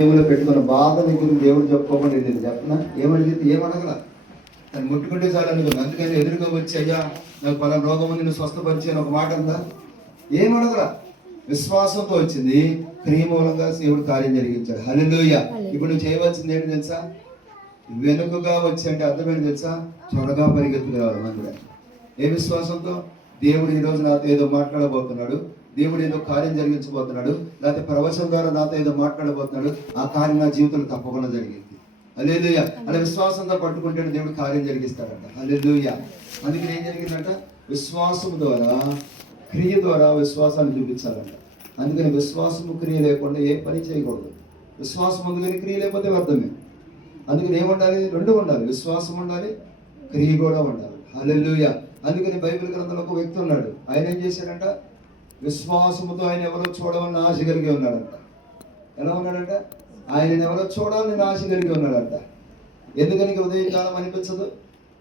దేవుడు పెట్టుకున్న బాధ దగ్గర దేవుడు చెప్పుకోకుండా వెళ్ళింది చెప్పనా. ఏమడిగితే ఏమనగల తను ముట్టుకుంటే చాలు అనుకుంది. అందుకని ఎదురుగా వచ్చి అయ్యా నాకు పలానా రోగం ఉంది నువ్వు స్వస్థపరిచి అని ఒక మాట అందా. ఏమనగల విశ్వాసంతో వచ్చింది. క్రియ మూలంగా దేవుడు కార్యం జరిగించాడు. హల్లెలూయా. ఇప్పుడు నువ్వు చేయవలసింది ఏంటి తెలుసా? వెనుకగా వచ్చి అంటే అర్థం ఏంటి తెలుసా? త్వరగా పరిగెత్తుకు రావాలి మందిరాన్ని. ఏ విశ్వాసంతో? దేవుడు ఈరోజు నాతో ఏదో మాట్లాడబోతున్నాడు, దేవుడు ఏదో కార్యం జరిగించబోతున్నాడు, లేకపోతే ప్రవచనం ద్వారా నాతో ఏదో మాట్లాడబోతున్నాడు, ఆ కార్యం నా జీవితంలో తప్పకుండా జరిగింది. హల్లెలూయా. అలా విశ్వాసంతో పట్టుకుంటే దేవుడు కార్యం జరిగిస్తాడంట. హల్లెలూయా. అందుకని ఏం జరిగిందంట? విశ్వాసం ద్వారా, క్రియ ద్వారా విశ్వాసాన్ని చూపించాలంట. అందుకని విశ్వాసము క్రియ లేకుండా ఏ పని చేయకూడదు. విశ్వాసం ఉంది కానీ క్రియ లేకపోతే వ్యర్థమే. అందుకని ఏముండాలి? రెండు ఉండాలి. విశ్వాసం ఉండాలి, క్రియ కూడా ఉండాలి. హల్లెలూయా. అందుకని బైబిల్ గ్రంథంలో ఒక వ్యక్తి ఉన్నాడు. ఆయన ఏం చేశాడంట? విశ్వాసముతో ఆయన ఎవరో చూడాలని ఆశ కలిగి ఉన్నాడంట. ఎలా ఉన్నాడంట? ఆయన ఎవరో చూడాలని ఆశ కలిగి ఉన్నాడంట. ఎందుకని ఉదయకాలం అనిపించదు?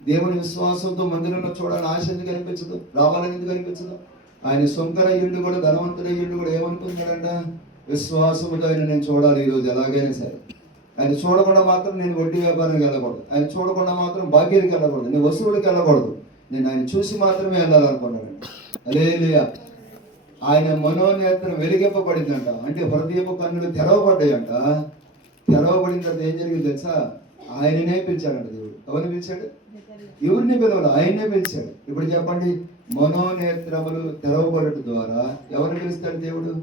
దేవుని విశ్వాసంతో మందిరంలో చూడాలని ఆశ ఎందుకు అనిపించదు? రావాలని ఎందుకు అనిపించదు? ఆయన సొంకరయ్యుండు కూడా, ధనవంతుడయ్యుండు కూడా ఏమనుకుంటున్నాడంట? విశ్వాసముతో ఆయన నేను చూడాలి ఈరోజు ఎలాగైనా సరే. ఆయన చూడకుండా మాత్రం నేను వడ్డీ వ్యాపారానికి వెళ్ళకూడదు, ఆయన చూడకుండా మాత్రం భాగ్యానికి వెళ్ళకూడదు, నేను వస్తువులకు వెళ్ళకూడదు, నేను ఆయన చూసి మాత్రమే వెళ్ళాలనుకున్నాడు. హల్లెలూయా. ఆయన మనోనేత్రం వెలిగింపబడిందంట. అంటే హృదయపు కన్నులు తెరవబడ్డాయంట. తెరవబడిన తర్వాత ఏం జరిగింది తెలుసా? ఆయననే పిలిచాడంట దేవుడు. ఎవరిని పిలిచాడు? ఎవరిని పిలవాలి? ఆయన్నే పిలిచాడు. ఇప్పుడు చెప్పండి, మనోనేత్రములు తెరవబడటం ద్వారా ఎవరిని పిలుస్తాడు దేవుడు?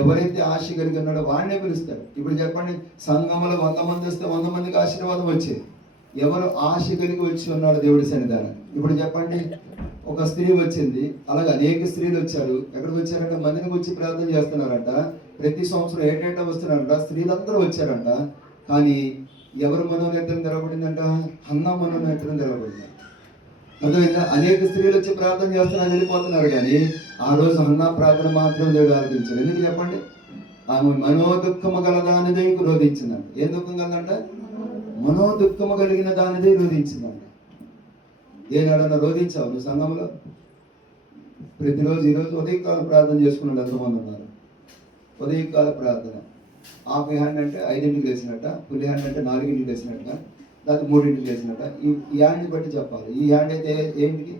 ఎవరైతే ఆశ కలిగి ఉన్నాడో వాడినే పిలుస్తాడు. ఇప్పుడు చెప్పండి, సంఘంలో 100 మంది వస్తే 100 మందికి ఆశీర్వాదం వచ్చేది. ఎవరు ఆశ కలిగి వచ్చి ఉన్నాడు దేవుడి సన్నిధానం. ఇప్పుడు చెప్పండి, ఒక స్త్రీ వచ్చింది, అలాగే అనేక స్త్రీలు వచ్చారు. ఎక్కడికి వచ్చారంట? మందినికి వచ్చి ప్రార్థన చేస్తున్నారంట. ప్రతి సంవత్సరం ఏటేటా వస్తున్నారంట. స్త్రీలందరూ వచ్చారంట. కానీ ఎవరు మనోనేత్రం తెరవబడిందంట? హన్నా మనోనేత్రం తెరవబడింది. అర్థమైందా? అనేక స్త్రీలు వచ్చి ప్రార్థన చేస్తున్నారు, వెళ్ళిపోతున్నారు. కానీ ఆ రోజు హన్నా ప్రార్థన మాత్రం దేవుడు ఆలకించాడు. ఎందుకు చెప్పండి? ఆమె మనోదుఃఖము గల దానిదే రోధించిందంట. ఏం దుఃఖం కలదంట? మనోదుఃఖము కలిగిన దానిదే రోధించిందంట. ఏనాడన్నా రోధించావు నువ్వు సంఘంలో? ప్రతిరోజు ఈరోజు ఉదయకాల ప్రార్థన చేసుకున్నాడు ఎంతమంది ఉన్నారు? ఉదయకాల ప్రార్థన హాఫ్ హ్యాండ్ అంటే 5ంటికి లేసినట్ట, ఫుల్ హ్యాండ్ అంటే 4ంటికి లేసినట్టుగా, లేకపోతే 3ంటికి లేసినట్ట. ఈ హ్యాండ్ని బట్టి చెప్పాలి. ఈ హ్యాండ్ అయితే ఏంటికి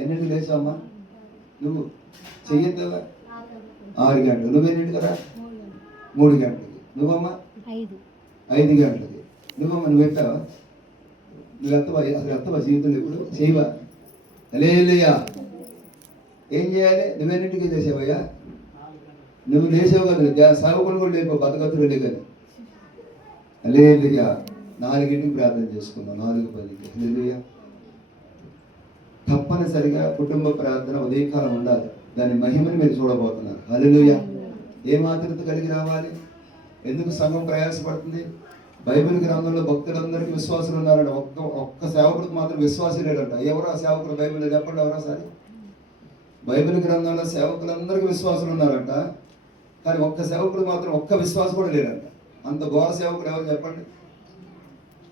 ఎన్నింటికి లేచావమ్మా నువ్వు? చెయ్యొద్దా? 6 గంటలు. నువ్వెన్నింటికి కదా? 3 గంటలకి. నువ్వమ్మా 5 గంటలకి. నువ్వమ్మా నువ్వు ఎత్తావా? నువ్వు ఎత్తవా? అసలు ఎత్తవా జీవితంలో ఇప్పుడు? చేయవా? హల్లెలూయా. ఏం చేయాలి? నువ్వెన్నింటికి చేసావయ్యా? నువ్వు లేచావు కదా, సేవకులు కూడా లేపో, బతకత్తులు లే కానీ. హల్లెలూయా. 4ంటికి ప్రార్థన చేసుకున్నాం, 4:10కి. హల్లెలూయా. తప్పనిసరిగా కుటుంబ ప్రార్థన ఉదయకాలం ఉండాలి. దాని మహిమని మీరు చూడబోతున్నారు. హల్లెలూయా. ఏం ఆతృత కలిగి రావాలి? ఎందుకు సంఘం ప్రయాసపడుతుంది? బైబిల్ గ్రంథంలో భక్తులందరికీ విశ్వాసులు ఉన్నారంట. ఒక్క సేవకుడికి మాత్రం విశ్వాసం లేడంట. ఎవరు ఆ సేవకుడు? బైబిల్లో చెప్పండి ఎవరో సారి. బైబిల్ గ్రంథంలో సేవకులందరికీ విశ్వాసులు ఉన్నారంట. కానీ ఒక్క సేవకుడు మాత్రం ఒక్క విశ్వాసం కూడా లేడంట. అంత ఘోర సేవకుడు ఎవరు చెప్పండి?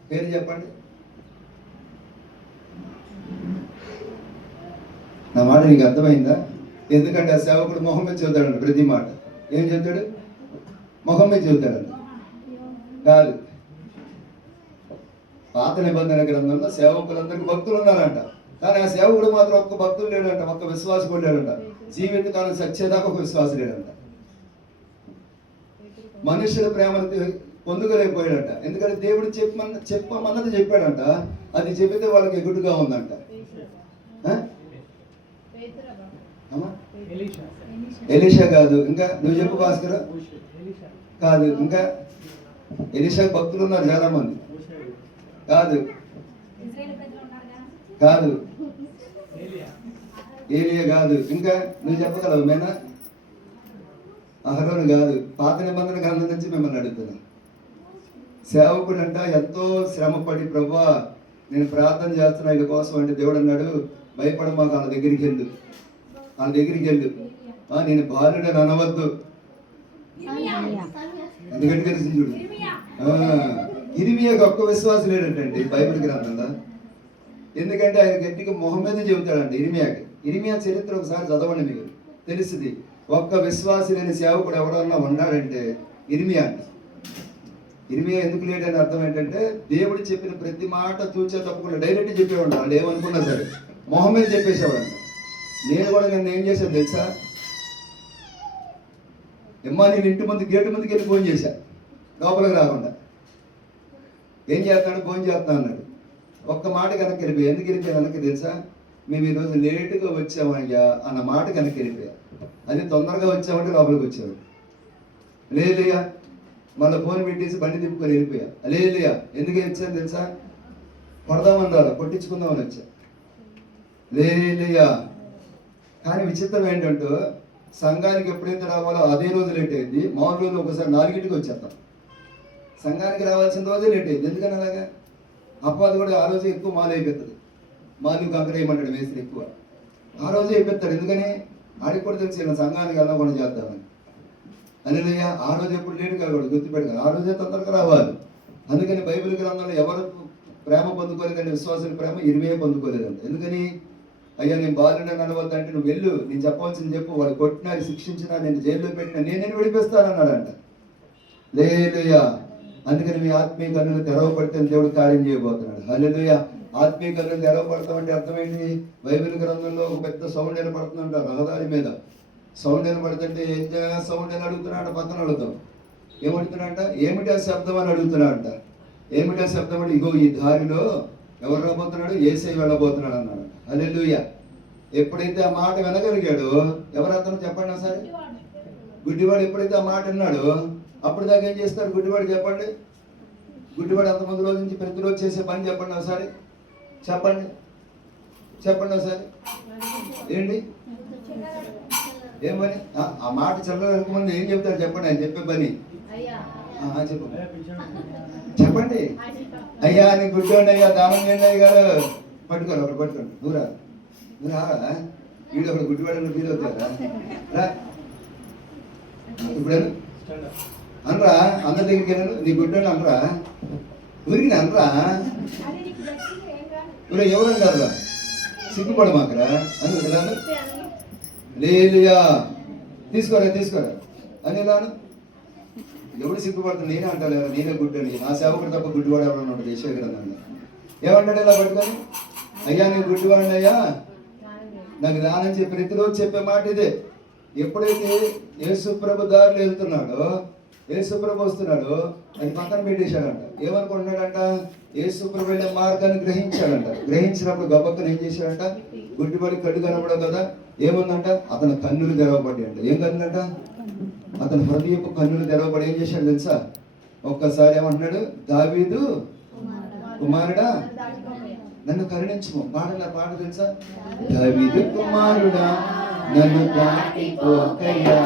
పేరు చెప్పండి. నా మాట నీకు అర్థమైందా? ఎందుకంటే ఆ సేవకుడు మొహం మీద చెబుతాడంట. ప్రతి మాట ఏం చెబుతాడు? మొహం మీద చెబుతాడంట. కాదు, పాత నిబంధన గ్రంథంలో సేవకులందరికీ భక్తులు ఉన్నారంట. కానీ ఆ సేవకుడు మాత్రం ఒక్క భక్తులు లేడంట, ఒక్క విశ్వాసం కూడా లేడంట. జీవితకాలం సచ్చేదాకా ఒక విశ్వాసం లేడంట. మనుషుల ప్రేమను పొందుకోలేకపోయాడంట. ఎందుకంటే దేవుడు చెప్పమన్నది చెప్పాడంట. అది చెబితే వాళ్ళకి ఎగుటుగా ఉందంట. ఎలీషా కాదు, ఇంకా నువ్వు చెప్పు భాస్కర్. కాదు, ఇంకా ఎలీషా భక్తులు ఉన్నారు చాలా మంది. కాదు కాదు, ఏలియా కాదు, ఇంకా నువ్వు చెప్పగలవు మేనా? అహరోను కాదు. పాత నిబంధన గ్రంథం నుంచి మిమ్మల్ని అడుగుతున్నా. సేవకుడు అంట ఎంతో శ్రమపడి, ప్రభువా నేను ప్రార్థన చేస్తున్నా వీళ్ళ కోసం అంటే దేవుడు అన్నాడు, భయపడమాకు, వాళ్ళ దగ్గరికి వెళ్ళు, వాళ్ళ దగ్గరికి వెళ్ళు, నేను బాలుడని అనవద్దు. ఎందుకంటే తెలిసి చూడు, ఇర్మియాకి ఒక్క విశ్వాసం లేడంటండి బైబిల్ గ్రంథంలో. ఎందుకంటే ఆయన గట్టిగా మొహం మీద చెబుతాడంట ఇర్మియాకి. ఇర్మియా చరిత్ర ఒకసారి చదవండి, మీకు తెలుస్తుంది. ఒక్క విశ్వాసి లేని సేవకుడు ఎవడన్నా ఉన్నాడంటే ఇర్మియా అంట. ఇర్మియా ఎందుకు లేట్ అని అర్థం ఏంటంటే దేవుడు చెప్పిన ప్రతి మాట తూచా తప్పకుండా డైరెక్ట్ చెప్పేవాడు. వాళ్ళు ఏమనుకున్నా సరే మొహం మీద చెప్పేసేవాడు. నేను కూడా నేను ఏం చేశాను తెలుసా, నేను ఇంటి ముందు గేటు ముందుకు వెళ్ళి ఫోన్ చేశా, లోపలికి రాకుండా. ఏం చేస్తాడు, ఫోన్ చేస్తా అన్నాడు. ఒక్క మాట కనుక వెళ్ళిపోయా. ఎందుకు వెళ్ళిపోయా వెనక్కి తెలుసా, మేము ఈరోజు లేటుగా వచ్చామయ్యా అన్న మాట కనుక వెళ్ళిపోయా. అది తొందరగా వచ్చామంటే లోపలికి వచ్చాడు. లేదయ్యా మళ్ళీ ఫోన్ పెట్టేసి బండి తిప్పుకొని వెళ్ళిపోయా. లేదయ్యా ఎందుకు వచ్చాను తెలుసా, కొడదామని రాలా, కొట్టించుకుందామని వచ్చా. లేదయ్యా. కానీ విచిత్రం ఏంటంటే సంఘానికి ఎప్పుడైతే రావాలో అదే రోజు లేట్ అయింది. మామూలు రోజు ఒకసారి 4ంటికి వచ్చేస్తాం. సంఘానికి రావాల్సిన రోజే లేట్ అయింది. ఎందుకని అలాగా? అప్పాది కూడా ఆ రోజు ఎక్కువ మాలు అయిపోతుంది. మాలు కంకర వేయమంటాడు మేస్త్రి ఎక్కువ. ఆ రోజే అయిపోతాడు. ఎందుకని ఆడికి కూడా తెలిసి ఇలా సంఘానికి వెళ్ళకుండా చేద్దామని. అనిలయ్య ఆ రోజు ఎప్పుడు లేటు కాకూడదు, గుర్తుపెట్టుకోవాలి. ఆ రోజే తొందరగా రావాలి. అందుకని బైబిల్ గ్రంథంలో ఎవరు ప్రేమ పొందుకోలేదంటే విశ్వాసం ప్రేమ ఇరిమే పొందుకోలేదంట. ఎందుకని, అయ్యా నేను బాలుని అనవద్దంటే నువ్వు వెళ్ళు, నేను చెప్పవలసింది చెప్పు, వాళ్ళు కొట్టినా శిక్షించినా నేను జైల్లో పెట్టినా నేను విడిపిస్తానన్నాడంట. లేదయ్యా. అందుకని మీ ఆత్మీయ కన్నులు తెరవబడితే దేవుడు కార్యం చేయబోతున్నాడు. హల్లెలూయా. ఆత్మీయ కన్నులు తెరవబడతామంటే అర్థమైంది, బైబిల్ గ్రంథంలో ఒక పెద్ద సౌండ్ వినపడుతుందంట రహదారి మీద. సౌండ్ వినపడుతుంటే ఏం సౌండ్ అని అడుగుతున్నాడు. పక్కన అడుగుతాం. ఏమడుగుతున్నాడంట, ఏమిటి ఆ శబ్దం అని అడుగుతున్నాడంట. ఏమిటి ఆ శబ్దం అంటే, ఇగో ఈ దారిలో ఎవరు రాబోతున్నాడు, యేసయ్య వెళ్ళబోతున్నాడు అన్నాడు. హల్లెలూయా. ఎప్పుడైతే ఆ మాట వినగలిగాడో, ఎవరు అతను చెప్పండి ఒకసారి. గుడ్డివాడు ఎప్పుడైతే ఆ మాట విన్నాడో అప్పుడు దాకా ఏం చేస్తాడు గుడ్డివాడు చెప్పండి. గుడ్డివాడు అంతమంది రోజు నుంచి ప్రతిరోజు చేసే పని చెప్పండి ఒకసారి. చెప్పండి చెప్పండి ఒకసారి. ఏంటి ఏమని ఆ మాట చల్లడానికి ముందు ఏం చెప్తారు చెప్పండి. ఆయన చెప్పే పని చెప్పు చెప్పండి. అయ్యా నీ గుడ్డోండి అయ్యా, దానం చేయండి అయ్య గారు. పట్టుకోరు ఒకటి పట్టుకోండి. నువ్వు రారా, వీడు ఒకటి గుడ్డివాడు ఫీల్ అవుతారా. ఇప్పుడు అనరా, అందరి దగ్గరికి వెళ్ళాను నీ గుడ్డోని అనరా, ఊరికి అనరా. ఇప్పుడు ఎవరంటారా, సిగ్గుపడ మాకరా అని కదా. లేదుయా తీసుకోరా అని రాను. ఎవడు సిగ్గుపడుతుంది, నేనే అంటాను కదా, నేనే గుడ్డని. నా సేవకుడు తప్ప గుడ్డివాడు ఎవరన్నా ఉంటుంది యెషయా గ్రంథంలో. ఏమంటాడు ఇలా పట్టుకొని, అయ్యా నేను గుడ్డివాడిని అయ్యా నాకు దానం చెప్పి ప్రతిరోజు చెప్పే మాట ఇదే. ఎప్పుడైతే యేసుప్రభు దారిలో వెళ్తున్నాడో, యేసుప్రభు వస్తున్నాడో అది పక్కన పెట్టేశాడంట. ఏమనుకుంటున్నాడంట, యేసుప్రభు వెళ్ళే మార్గాన్ని గ్రహించాడంట. గ్రహించినప్పుడు గబక్కన ఏం చేశాడంట, గుడ్డిపడి కళ్ళు కనబడవు కదా, ఏముందంట, అతని కన్నులు తెరవబడి అంట. ఏం కన్నులంట, అతని హృదయపు కన్నులు తెరవబడి ఏం చేశాడు తెలుసా. ఒక్కసారి ఏమంటున్నాడు, దావీదు కుమారుడా నన్ను కరుణించుము. పాట తెలుసా, దావీదు కుమారుడా నన్ను దాటిపోకయ్యా,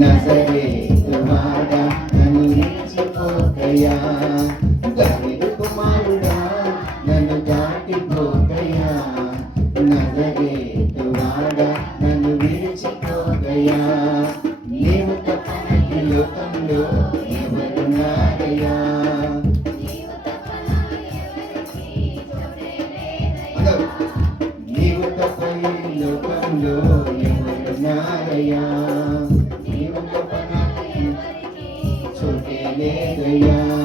నజరేతువాడా నన్ను విడిచిపోకయ్యా. దావీదు కుమారుడా నన్ను దాటిపోకయ్యా, నజరేతువాడా నన్ను విడిచిపోకయ్యా. నీవు తప్ప ఈ లోకంలో ఎవరున్నారయ్యా. నీవు తప్ప ఈ లోకంలో ఎవరున్నారయ్యా. నీవు తప్ప చోటే లేదయ్యా.